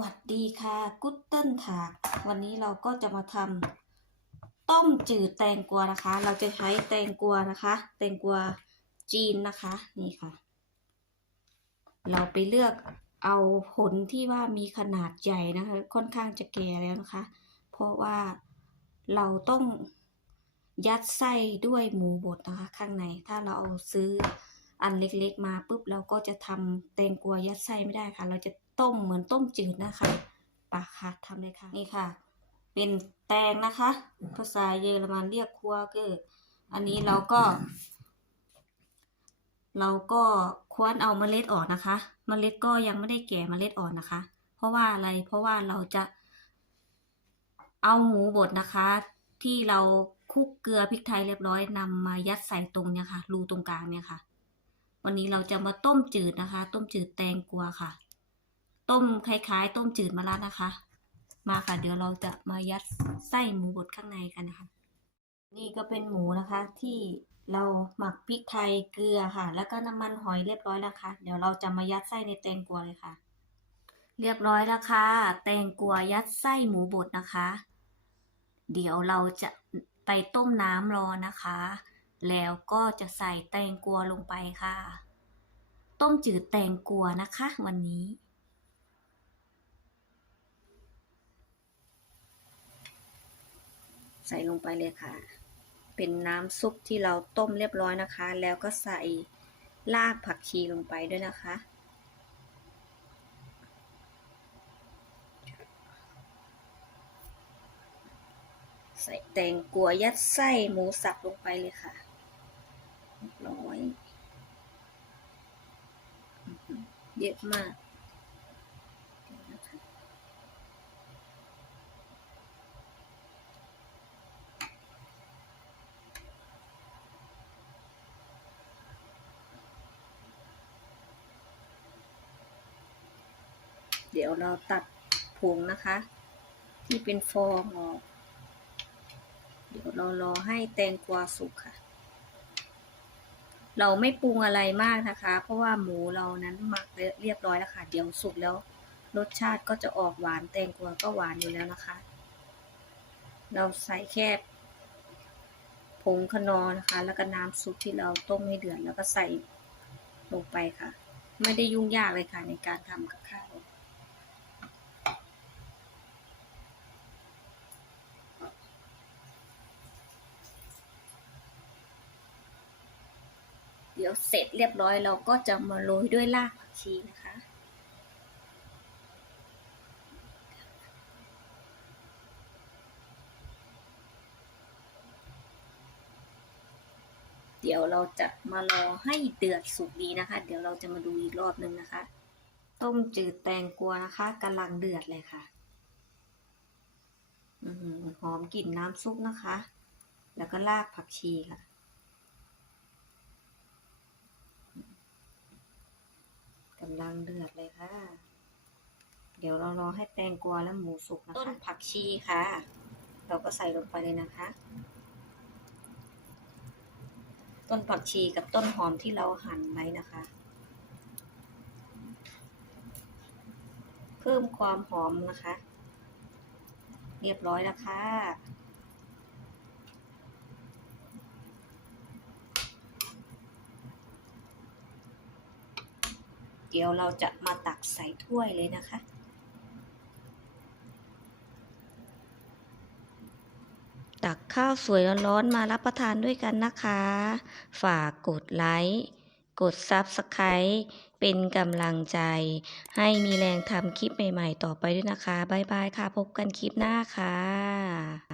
วัสดีค่ะกุตเติ้ลถากวันนี้เราก็จะมาทำต้มจืดแตงกวานะคะ เราจะใช้แตงกวานะคะ แตงกวาจีนนะคะ นี่ค่ะ เราไปเลือกเอาผลที่ว่ามีขนาดใหญ่นะคะ ค่อนข้างจะแก่แล้วนะคะ เพราะว่าเราต้องยัดไส้ด้วยหมูบดนะคะ ข้างใน ถ้าเราเอาซื้ออันเล็กๆมาปุ๊บเราก็จะทำแตงกวายัดไส้ไม่ได้ค่ะ เราจะ ต้มเหมือนต้มจืดนะคะปะค่ะทำเลยค่ะ นี่ค่ะ เป็นแตงนะคะ ภาษาเยอรมันเรียกครัวเกอร์อันนี้เราก็ เราก็ควรเอาเมล็ดออกนะคะ เมล็ดก็ยังไม่ได้แก่เมล็ดอ่อนนะคะ เพราะว่าอะไรเพราะว่าเราจะ เอาหมูบดนะคะ ที่เราคลุกเกลือพริกไทยเรียบร้อยนำมายัดใส่ตรงเนี่ยค่ะ รูตรงกลางเนี่ยค่ะ วันนี้เราจะมาต้มจืดนะคะ ต้มจืดแตงกวาค่ะ ต้มคล้ายๆ ต้มจืดมะระนะคะ มาค่ะ เดี๋ยวเราจะมายัดไส้หมูบดข้างในกันนะคะ นี่ก็เป็นหมูนะคะ ที่เราหมักพริกไทยเกลือค่ะ แล้วก็น้ำมันหอยเรียบร้อยแล้วค่ะ เดี๋ยวเราจะมายัดไส้ในแตงกวาเลยค่ะ เรียบร้อยแล้วค่ะ แตงกวายัดไส้หมูบดนะคะ เดี๋ยวเราจะไปต้มน้ำรอนะคะ แล้วก็จะใส่แตงกวาลงไปค่ะ ต้มจืดแตงกวานะคะ วันนี้ ใส่ลงไปเลยค่ะ เป็นน้ำซุปที่เราต้มเรียบร้อยนะคะ แล้วก็ใส่รากผักชีลงไปด้วยนะคะ ใส่แตงกวยัดไส้หมูสับลงไปเลยค่ะร้อย เยอะมากเดี๋ยวนะคะเดี๋ยวเราตัดผงนะคะ ที่เป็นฟองออก เดี๋ยวเรารอให้แตงกวาสุกค่ะ เราไม่ปรุงอะไรมากนะคะ เพราะว่าหมูเรานั้นหมักเรียบร้อยแล้วค่ะ เดี๋ยวสุกแล้วรสชาติก็จะออกหวานแตงกวาก็หวานอยู่แล้วนะคะ เราใส่แค่ผงคนอนะคะ แล้วก็น้ำซุปที่เราต้มให้เดือดแล้วก็ใส่ลงไปค่ะ ไม่ได้ยุ่งยากเลยค่ะในการทำกับข้าว เดี๋ยวเสร็จเรียบร้อยเราก็จะมาโรยด้วยรากผักชีนะคะ เดี๋ยวเราจะมารอให้เดือดสุกดีนะคะ เดี๋ยวเราจะมาดูอีกรอบหนึ่งนะคะ ต้มจืดแตงกวนะคะกำลังเดือดเลยค่ะอหอมกลิ่นน้ำซุปนะคะ แล้วก็รากผักชีค่ะำลังเดือดเลยค่ะ เดี๋ยวเรารอให้แตงกวาและหมูสุกนะคะ ต้นผักชีค่ะ เราก็ใส่ลงไปเลยนะคะ ต้นผักชีกับต้นหอมที่เราหั่นไว้นะคะ เพิ่มความหอมนะคะ เรียบร้อยแล้วค่ะ เดี๋ยวเราจะมาตักใส่ถ้วยเลยนะคะ ตักข้าวสวยร้อนๆมารับประทานด้วยกันนะคะ ฝากกดไลค์กด Subscribe เป็นกำลังใจ ให้มีแรงทำคลิปใหม่ๆ ต่อไปด้วยนะคะ บ๊ายบายค่ะ พบกันคลิปหน้าค่ะ